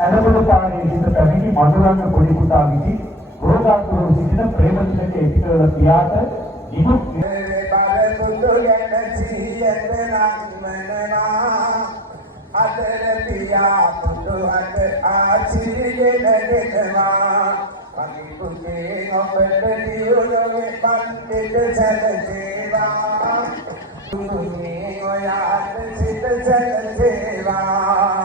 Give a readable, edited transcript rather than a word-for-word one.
ඇලපොළපානේ සිට පැමිණි මధుරංග පොඩි පුතා විසි රෝගාතුරව සිටින ප්‍රේමතිලක එපිටවල පියාට නිදුක් බලතුතු යන සියත නම්මනවා අතර පියා පුතු අත ආචිරිගෙන දෙනවා පති පුතේ ඔබට දියුණුවේ පන්තිට සැලසේවා තුමේ ඔයාට සිත සැලසේවා